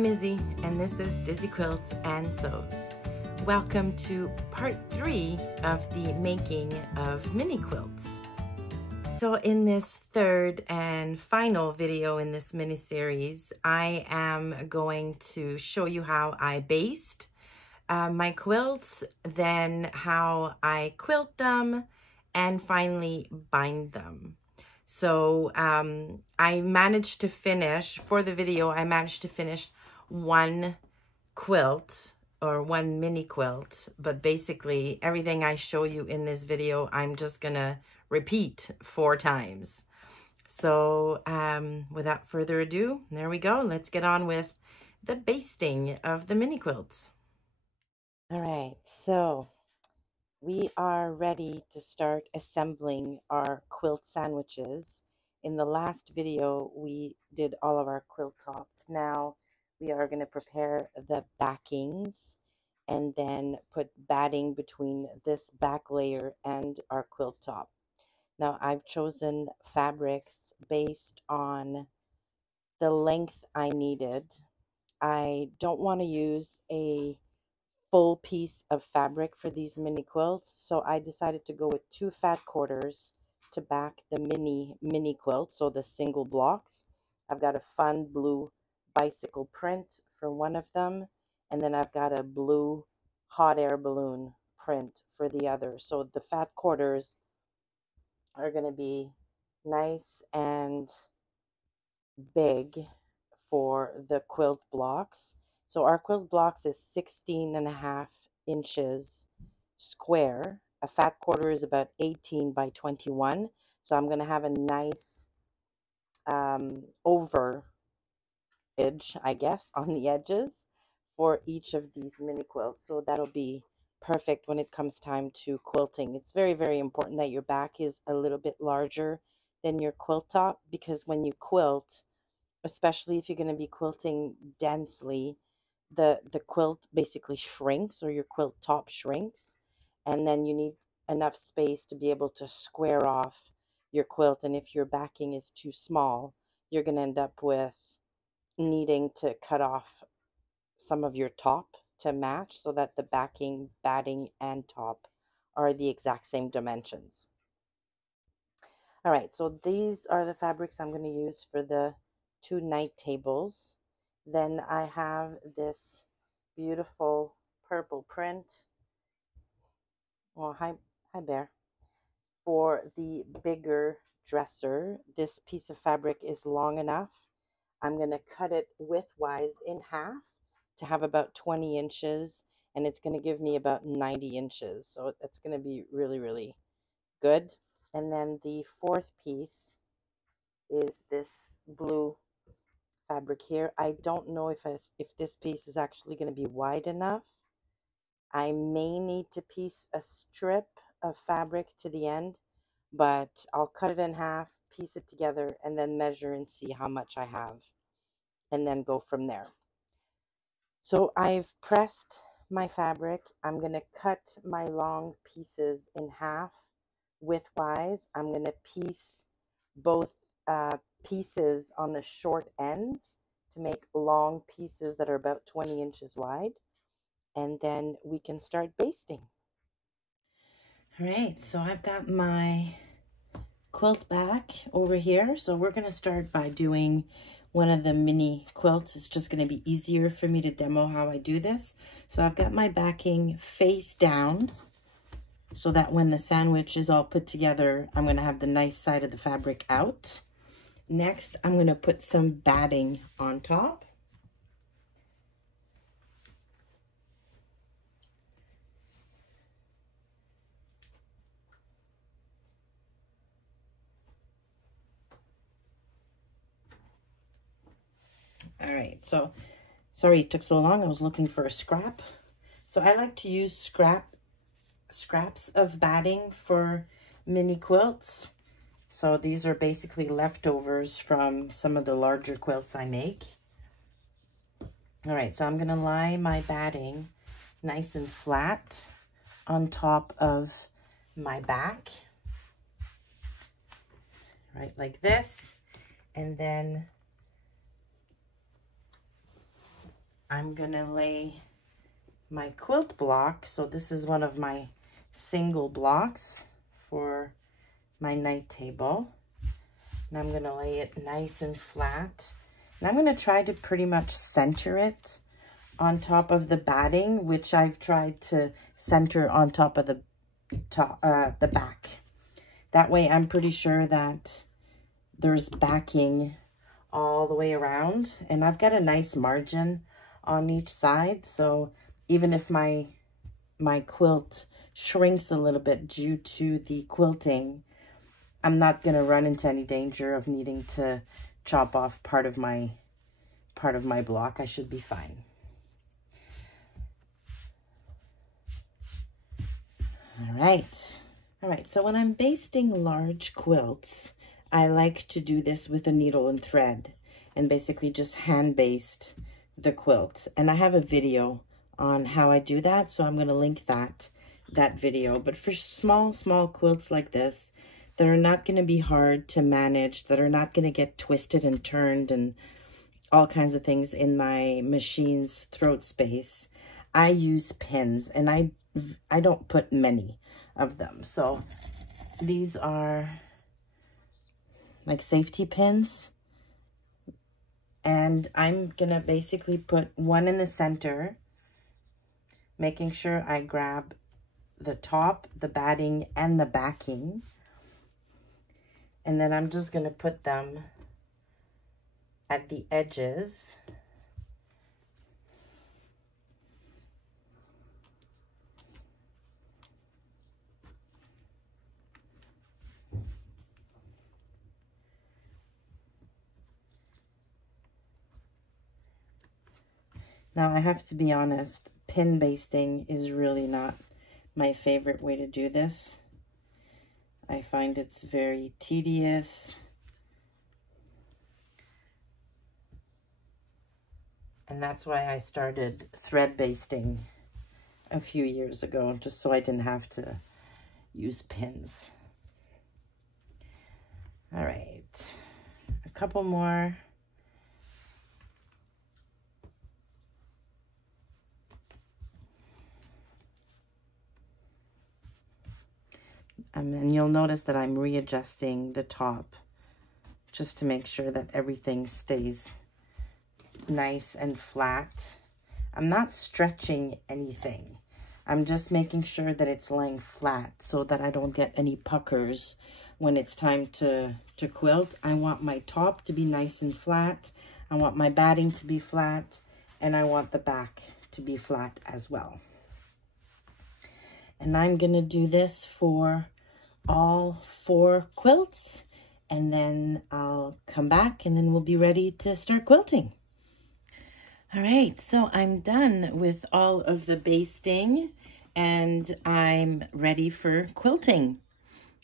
I'm Izzy, and this is Dizzy Quilts and Sews. Welcome to part 3 of the making of mini quilts. So in this third and final video in this mini series, I am going to show you how I baste my quilts, then how I quilt them, and finally bind them. So I managed to finish, for the video, I managed to finish one quilt or one mini quilt, but basically everything I show you in this video, I'm just gonna repeat 4 times. So without further ado, there we go. Let's get on with the basting of the mini quilts. All right, so we are ready to start assembling our quilt sandwiches. In the last video, we did all of our quilt tops. Now we are going to prepare the backings and then put batting between this back layer and our quilt top. Now I've chosen fabrics based on the length I needed. I don't want to use a full piece of fabric for these mini quilts, so I decided to go with 2 fat quarters to back the mini quilt, so the single blocks. I've got a fun blue bicycle print for one of them, and then I've got a blue hot air balloon print for the other. So the fat quarters are going to be nice and big for the quilt blocks. So our quilt blocks is 16.5 inches square. A fat quarter is about 18 by 21. So I'm going to have a nice over edge, I guess, on the edges for each of these mini quilts. So that'll be perfect when it comes time to quilting. It's very, very important that your back is a little bit larger than your quilt top, because when you quilt, especially if you're going to be quilting densely, the quilt basically shrinks, or your quilt top shrinks, and then you need enough space to be able to square off your quilt. And if your backing is too small, you're going to end up with needing to cut off some of your top to match so that the backing, batting, and top are the exact same dimensions. All right, so these are the fabrics I'm going to use for the 2 night tables. Then I have this beautiful purple print. Well, hi Bear. For the bigger dresser, this piece of fabric is long enough. I'm going to cut it widthwise in half to have about 20 inches, and it's going to give me about 90 inches. So that's going to be really, really good. And then the 4th piece is this blue fabric here. I don't know if this piece is actually going to be wide enough. I may need to piece a strip of fabric to the end, but I'll cut it in half, piece it together, and then measure and see how much I have, and then go from there. So I've pressed my fabric. I'm going to cut my long pieces in half widthwise. I'm going to piece both pieces on the short ends to make long pieces that are about 20 inches wide, and then we can start basting. All right, so I've got my quilt back over here. So we're going to start by doing one of the mini quilts. It's just going to be easier for me to demo how I do this. So I've got my backing face down, so that when the sandwich is all put together, I'm going to have the nice side of the fabric out. Next, I'm going to put some batting on top. All right, so sorry it took so long. I was looking for a scrap. So I like to use scraps of batting for mini quilts. So these are basically leftovers from some of the larger quilts I make. All right, so I'm going to lie my batting nice and flat on top of my back. Right, like this. And then I'm gonna lay my quilt block. So this is one of my single blocks for my night table. And I'm gonna lay it nice and flat. And I'm gonna try to pretty much center it on top of the batting, which I've tried to center on top of the back. That way I'm pretty sure that there's backing all the way around, and I've got a nice margin on each side, so even if my quilt shrinks a little bit due to the quilting, I'm not going to run into any danger of needing to chop off part of my block. I should be fine. All right, so when I'm basting large quilts, I like to do this with a needle and thread and basically just hand baste the quilt. And I have a video on how I do that, so I'm going to link that video. But for small quilts like this, that are not going to be hard to manage, that are not going to get twisted and turned and all kinds of things in my machine's throat space, I use pins, and I don't put many of them. So these are like safety pins, and I'm gonna basically put one in the center, making sure I grab the top, the batting, and the backing, and then I'm just gonna put them at the edges. Now, I have to be honest, pin basting is really not my favorite way to do this. I find it's very tedious. And that's why I started thread basting a few years ago, just so I didn't have to use pins. All right, a couple more. And you'll notice that I'm readjusting the top just to make sure that everything stays nice and flat. I'm not stretching anything. I'm just making sure that it's laying flat so that I don't get any puckers when it's time to quilt. I want my top to be nice and flat. I want my batting to be flat, and I want the back to be flat as well. And I'm gonna do this for all 4 quilts, and then I'll come back and then we'll be ready to start quilting. All right, so I'm done with all of the basting and I'm ready for quilting.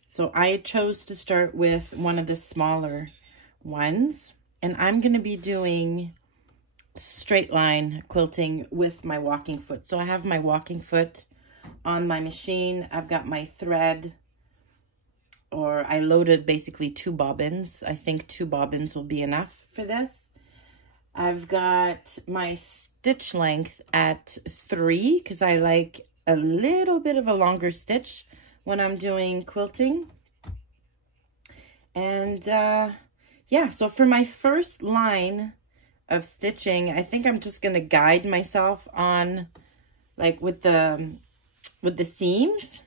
So I chose to start with one of the smaller ones, and I'm going to be doing straight line quilting with my walking foot. So I have my walking foot on my machine. I've got my thread, or I loaded basically 2 bobbins. I think 2 bobbins will be enough for this. I've got my stitch length at 3 because I like a little bit of a longer stitch when I'm doing quilting. And yeah, so for my first line of stitching, I think I'm just gonna guide myself on like with the seams.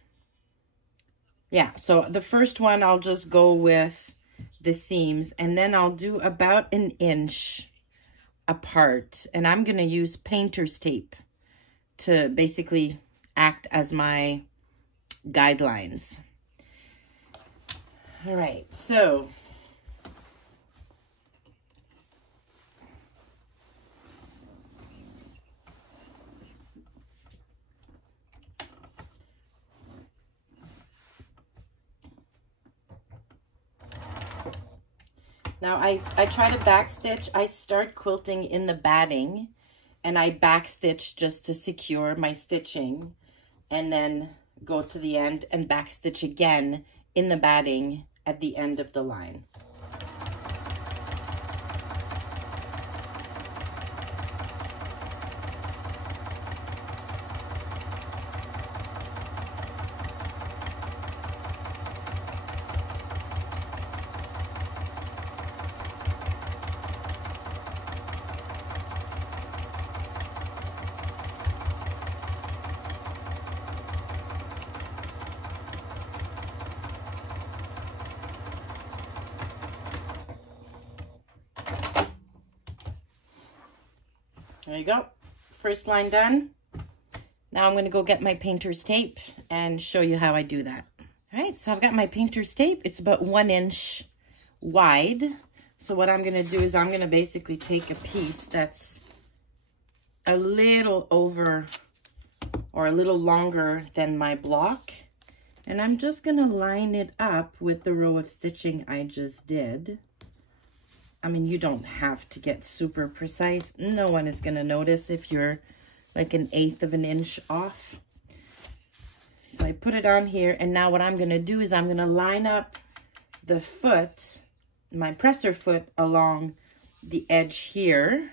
Yeah, so the first one I'll just go with the seams, and then I'll do about 1 inch apart, and I'm gonna use painter's tape to basically act as my guidelines. All right, so now I try to backstitch. I start quilting in the batting and I backstitch just to secure my stitching, and then go to the end and backstitch again in the batting at the end of the line. There you go. First line done. Now I'm going to go get my painter's tape and show you how I do that. All right, so I've got my painter's tape. It's about 1 inch wide. So what I'm going to do is I'm going to basically take a piece that's a little over or a little longer than my block. And I'm just going to line it up with the row of stitching I just did. I mean, you don't have to get super precise. No one is going to notice if you're like 1/8 of an inch off. So I put it on here, and now what I'm going to do is I'm going to line up the foot, my presser foot, along the edge here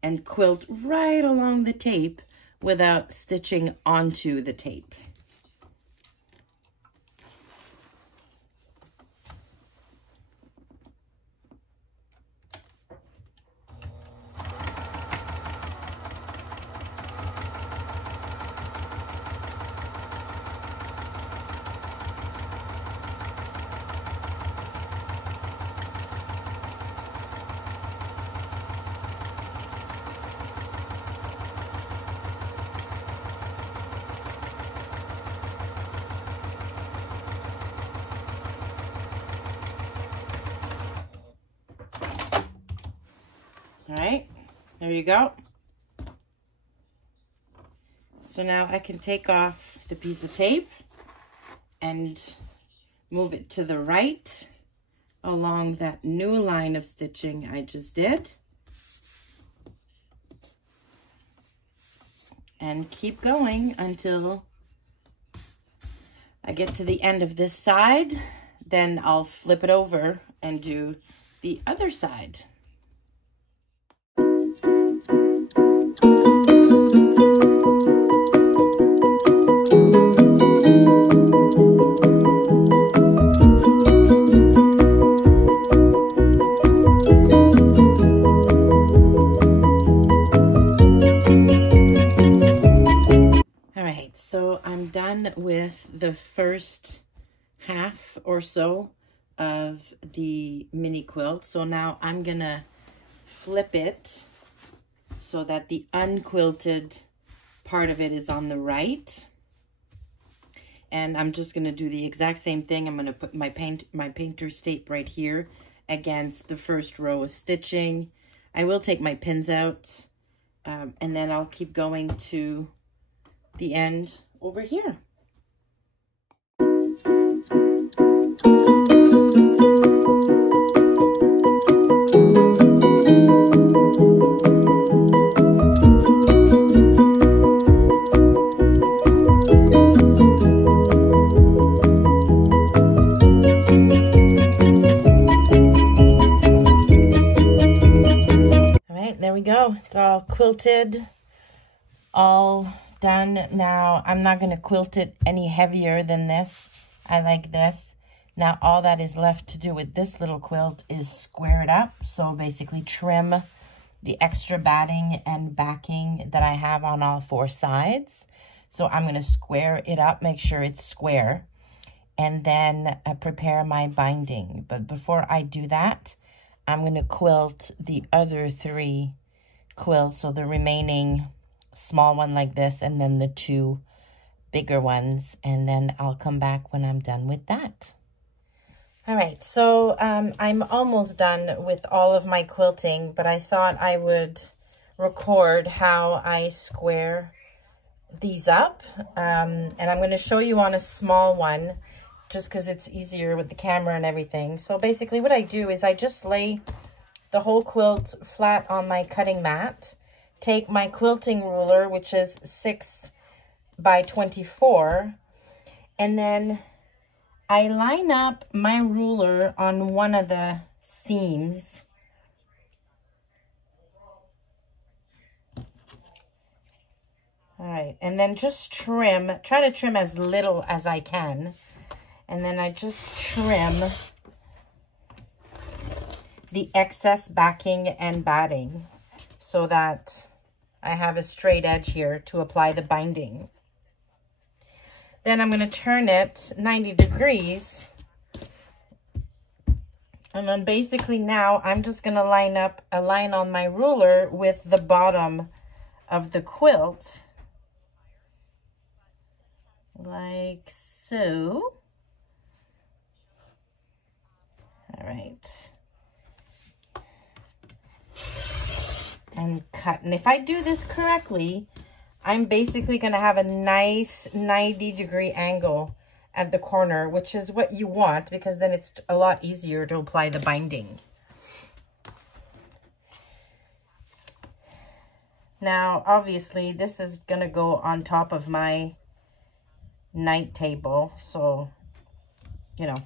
and quilt right along the tape without stitching onto the tape. All right, there you go. So now I can take off the piece of tape and move it to the right along that new line of stitching I just did. And keep going until I get to the end of this side. Then I'll flip it over and do the other side. So I'm done with the first half or so of the mini quilt. So now I'm gonna flip it so that the unquilted part of it is on the right. And I'm just gonna do the exact same thing. I'm gonna put my painter's tape right here against the first row of stitching. I will take my pins out, and then I'll keep going to the end over here. All right, there we go. It's all quilted, all done. Now I'm not going to quilt it any heavier than this. I like this. Now all that is left to do with this little quilt is square it up. So basically trim the extra batting and backing that I have on all 4 sides. So I'm going to square it up, make sure it's square, and then prepare my binding. But before I do that, I'm going to quilt the other 3 quilts. So the remaining small one like this, and then the 2 bigger ones, and then I'll come back when I'm done with that. All right, so I'm almost done with all of my quilting, but I thought I would record how I square these up, and I'm going to show you on a small one just because it's easier with the camera and everything. So basically what I do is I just lay the whole quilt flat on my cutting mat, take my quilting ruler, which is 6 by 24, and then I line up my ruler on one of the seams. All right, and then just trim, try to trim as little as I can. And then I just trim the excess backing and batting so that I have a straight edge here to apply the binding. Then I'm going to turn it 90 degrees And then basically now I'm just going to line up a line on my ruler with the bottom of the quilt. Like so. All right. And cut. And if I do this correctly, I'm basically going to have a nice 90-degree angle at the corner, which is what you want because then it's a lot easier to apply the binding. Now, obviously, this is going to go on top of my night table, so, you know,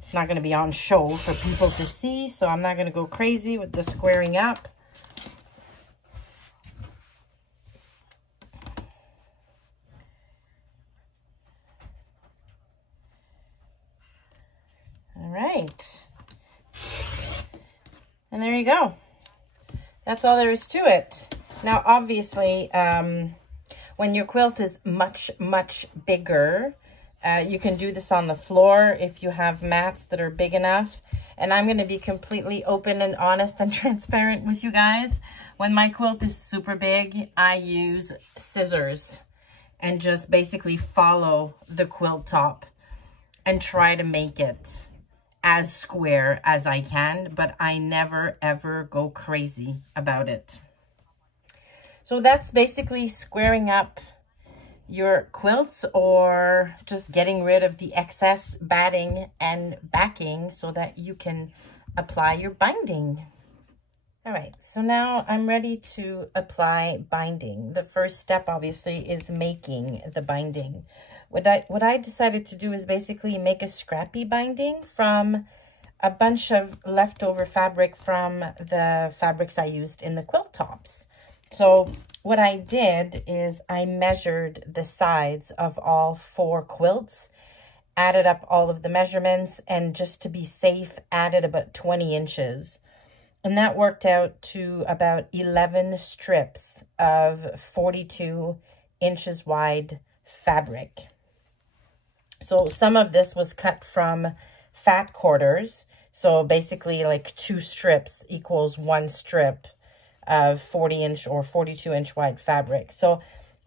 it's not going to be on show for people to see, so I'm not going to go crazy with the squaring up. All right. And there you go. That's all there is to it. Now, obviously, when your quilt is much, much bigger, you can do this on the floor if you have mats that are big enough. And I'm going to be completely open and honest and transparent with you guys. When my quilt is super big, I use scissors and just basically follow the quilt top and try to make it as square as I can, but I never ever go crazy about it. So that's basically squaring up your quilts or just getting rid of the excess batting and backing so that you can apply your binding. All right, so now I'm ready to apply binding. The first step obviously is making the binding. What I decided to do is basically make a scrappy binding from a bunch of leftover fabric from the fabrics I used in the quilt tops. So what I did is I measured the sides of all 4 quilts, added up all of the measurements, and just to be safe, added about 20 inches. And that worked out to about 11 strips of 42 inches wide fabric. So some of this was cut from fat quarters. So basically like 2 strips equals 1 strip of 40-inch or 42-inch wide fabric. So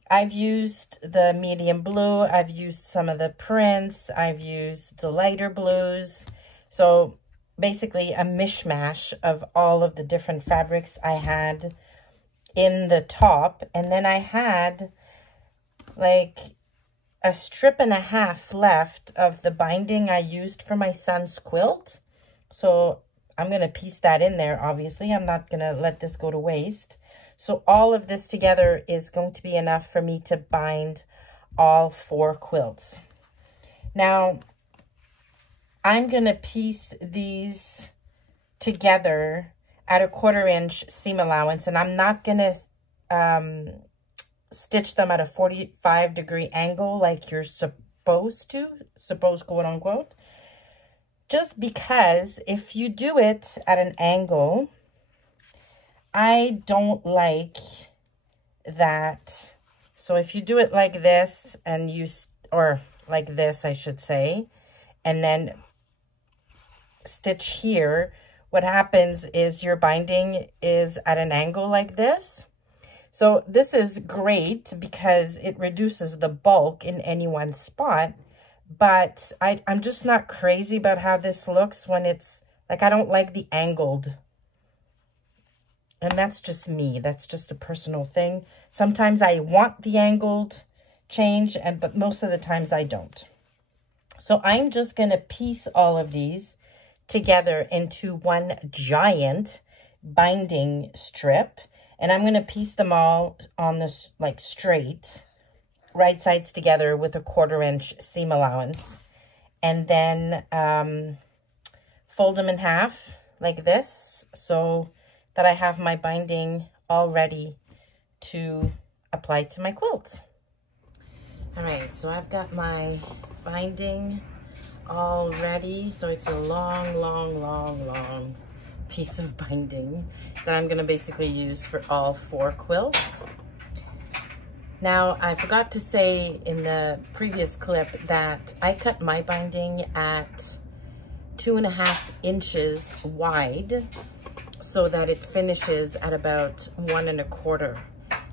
I've used the medium blue, I've used some of the prints, I've used the lighter blues. So basically a mishmash of all of the different fabrics I had in the top. And then I had like a strip and a half left of the binding I used for my son's quilt. So I'm going to piece that in there, obviously. I'm not going to let this go to waste. So all of this together is going to be enough for me to bind all 4 quilts. Now, I'm going to piece these together at a 1/4 inch seam allowance, and I'm not going to stitch them at a 45-degree angle like you're supposed to, quote unquote. Just because if you do it at an angle, I don't like that. So if you do it like this and or like this, I should say, and then stitch here, what happens is your binding is at an angle like this. So this is great because it reduces the bulk in any one spot. But I'm just not crazy about how this looks when it's, like, I don't like the angled. And that's just me. That's just a personal thing. Sometimes I want the angled change, but most of the times I don't. So I'm just going to piece all of these together into one giant binding strip. And I'm going to piece them all on this, like, straight, right sides together with a 1/4 inch seam allowance, and then fold them in half like this so that I have my binding all ready to apply to my quilt. All right, so I've got my binding all ready. So it's a long piece of binding that I'm gonna basically use for all 4 quilts. Now, I forgot to say in the previous clip that I cut my binding at 2.5 inches wide so that it finishes at about 1.25.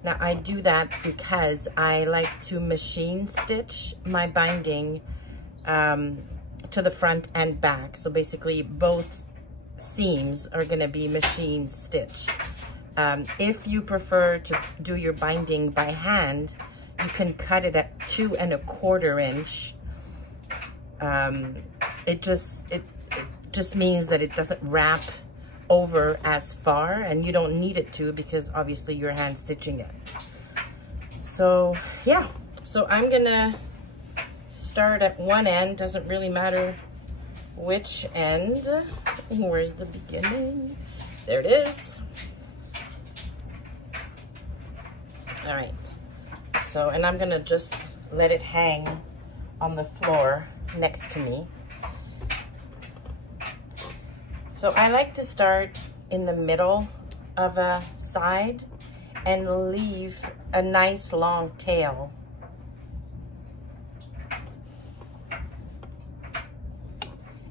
Now I do that because I like to machine stitch my binding to the front and back. So basically both seams are gonna be machine stitched. If you prefer to do your binding by hand, you can cut it at 2.25 inch. It just means that it doesn't wrap over as far, and you don't need it to because obviously you're hand stitching it. So yeah, so I'm gonna start at one end, doesn't really matter which end. Where's the beginning? There it is. All right, so, and I'm gonna just let it hang on the floor next to me. So I like to start in the middle of a side and leave a nice long tail.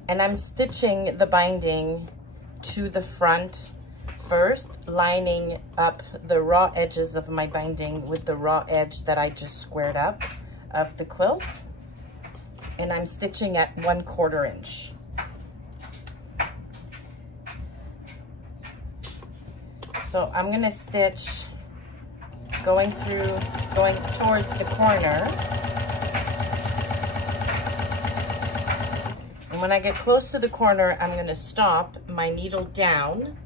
And I'm stitching the binding to the front first, lining up the raw edges of my binding with the raw edge that I just squared up of the quilt. And I'm stitching at 1/4 inch. So I'm gonna stitch going towards the corner. And when I get close to the corner, I'm gonna stop my needle down,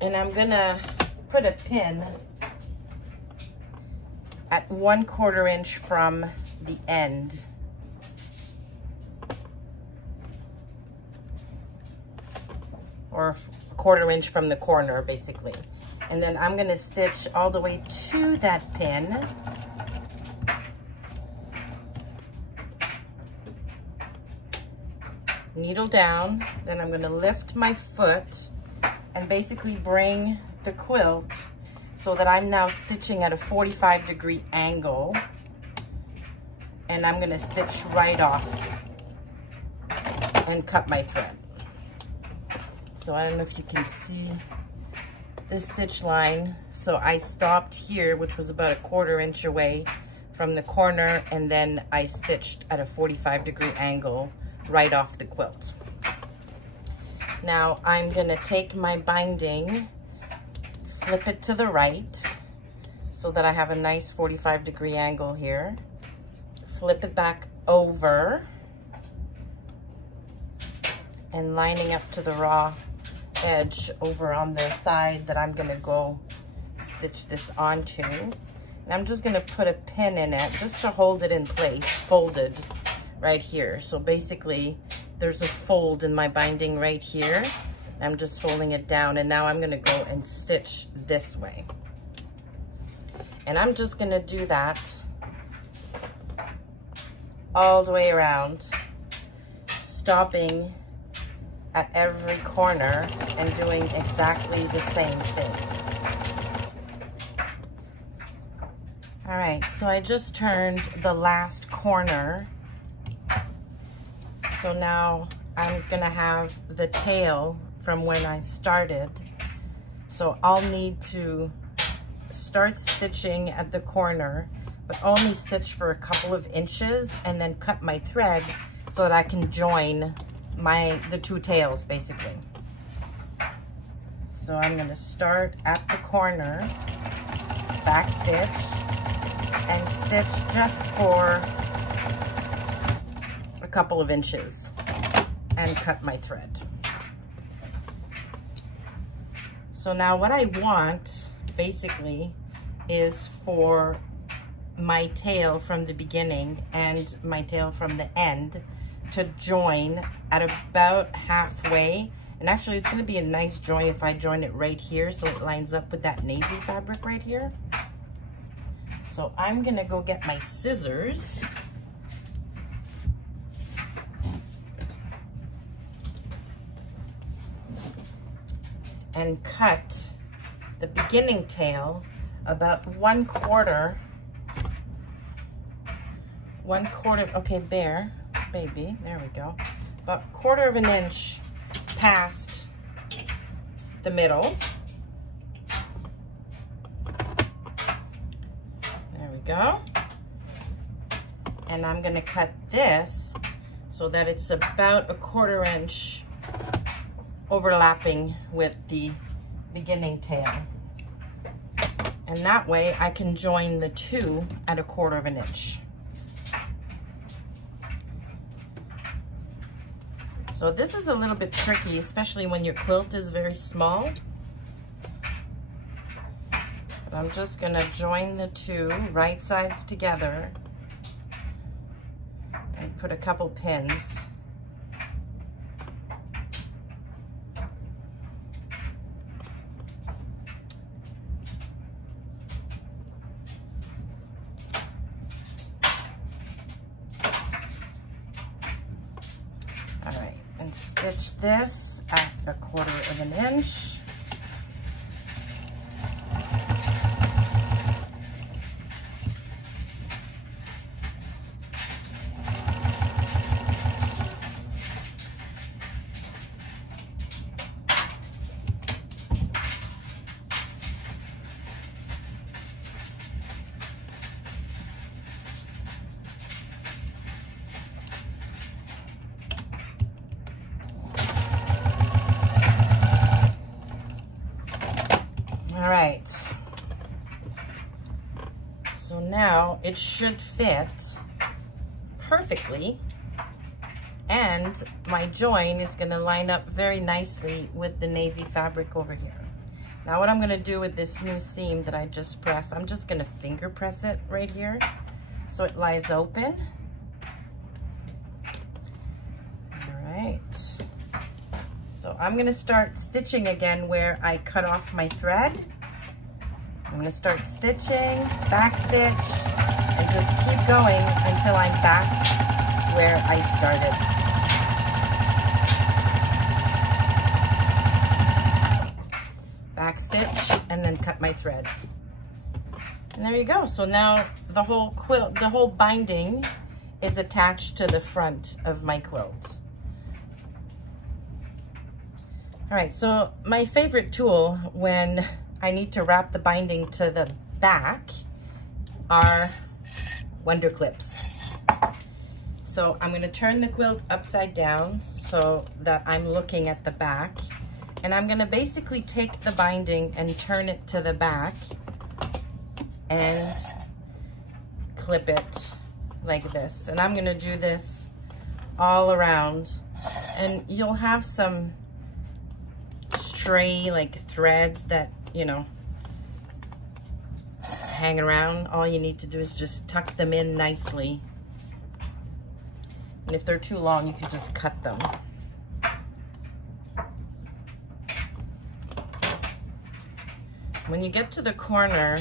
and I'm gonna put a pin at 1/4 inch from the end. Or 1/4 inch from the corner, basically. And then I'm gonna stitch all the way to that pin. Needle down, then I'm gonna lift my foot and basically bring the quilt so that I'm now stitching at a 45-degree angle. And I'm gonna stitch right off and cut my thread. So I don't know if you can see the stitch line. So I stopped here, which was about a 1/4 inch away from the corner, and then I stitched at a 45-degree angle right off the quilt. Now I'm gonna take my binding, flip it to the right so that I have a nice 45-degree angle here. Flip it back over and lining up to the raw edge over on the side that I'm gonna go stitch this onto. And I'm just gonna put a pin in it just to hold it in place, folded right here. So basically there's a fold in my binding right here. I'm just holding it down, and now I'm gonna go and stitch this way. And I'm just gonna do that all the way around, stopping at every corner and doing exactly the same thing. All right, so I just turned the last corner. So now I'm gonna have the tail from when I started. So I'll need to start stitching at the corner, but only stitch for a couple of inches and then cut my thread so that I can join the two tails basically. So I'm gonna start at the corner, back stitch, and stitch just for a couple of inches and cut my thread. So now what I want basically is for my tail from the beginning and my tail from the end to join at about halfway. And actually it's gonna be a nice join if I join it right here so it lines up with that navy fabric right here. So I'm gonna go get my scissors. And cut the beginning tail about 1/4, okay, Bear, baby, there we go, about 1/4 of an inch past the middle. There we go. And I'm gonna cut this so that it's about 1/4 inch overlapping with the beginning tail. And that way I can join the two at 1/4 of an inch. So this is a little bit tricky, especially when your quilt is very small. But I'm just gonna join the two right sides together and put a couple pins. And stitch this at 1/4 of an inch. All right, so now it should fit perfectly, and my join is gonna line up very nicely with the navy fabric over here. Now what I'm gonna do with this new seam that I just pressed, I'm just gonna finger press it right here so it lies open. All right. So I'm gonna start stitching again where I cut off my thread. I'm gonna start stitching, back stitch, and just keep going until I'm back where I started. Back stitch, and then cut my thread. And there you go. So now the whole quilt, the whole binding is attached to the front of my quilt. All right, so my favorite tool when I need to wrap the binding to the back are Wonder Clips. So I'm gonna turn the quilt upside down so that I'm looking at the back. And I'm gonna basically take the binding and turn it to the back and clip it like this. And I'm gonna do this all around. And you'll have some stray like threads that, you know, hang around. All you need to do is just tuck them in nicely. And if they're too long, you can just cut them. When you get to the corner,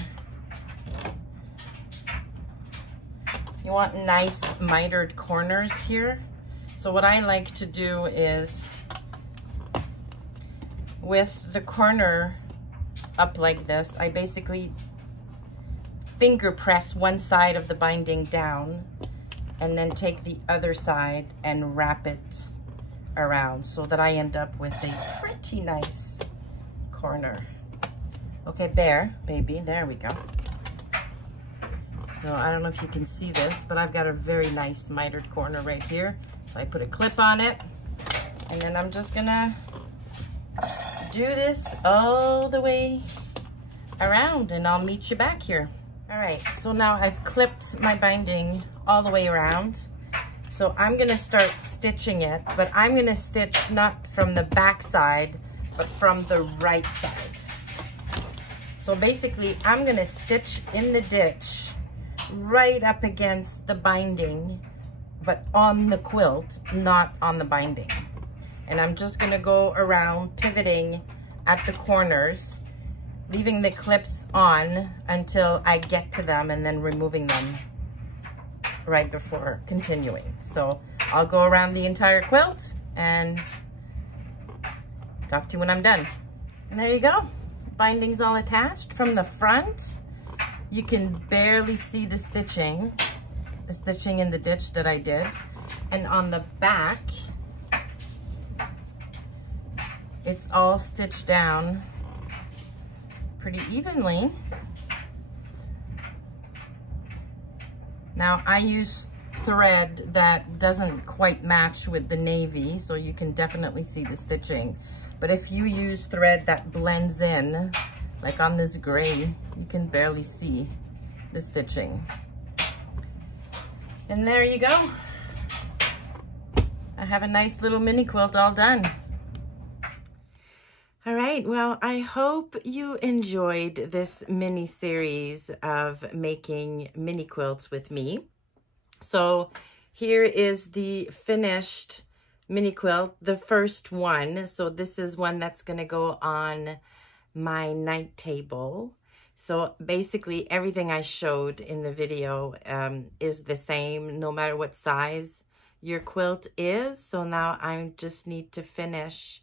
you want nice mitered corners here. So what I like to do is, with the corner up like this, I basically finger press one side of the binding down and then take the other side and wrap it around so that I end up with a pretty nice corner. Okay, baby, there we go. So I don't know if you can see this, but I've got a very nice mitered corner right here. So I put a clip on it, and then I'm just gonna do this all the way around, and I'll meet you back here. All right, so now I've clipped my binding all the way around. So I'm gonna start stitching it, but I'm gonna stitch not from the back side, but from the right side. So basically, I'm gonna stitch in the ditch right up against the binding, but on the quilt, not on the binding. And I'm just gonna go around pivoting at the corners, leaving the clips on until I get to them and then removing them right before continuing. So I'll go around the entire quilt and talk to you when I'm done. And there you go. Binding's all attached. From the front, you can barely see the stitching in the ditch that I did. And on the back, it's all stitched down pretty evenly. Now I use thread that doesn't quite match with the navy, so you can definitely see the stitching. But if you use thread that blends in, like on this gray, you can barely see the stitching. And there you go. I have a nice little mini quilt all done. All right, well, I hope you enjoyed this mini series of making mini quilts with me. So here is the finished mini quilt, the first one. So this is one that's gonna go on my night table. So basically everything I showed in the video is the same no matter what size your quilt is. So now I just need to finish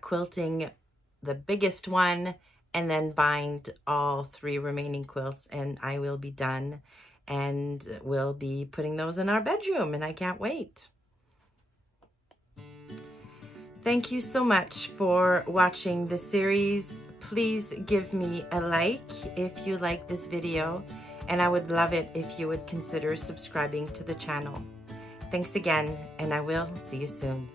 quilting the biggest one and then bind all 3 remaining quilts, and I will be done, and we'll be putting those in our bedroom, and I can't wait. Thank you so much for watching the series. Please give me a like if you like this video, and I would love it if you would consider subscribing to the channel. Thanks again, and I will see you soon.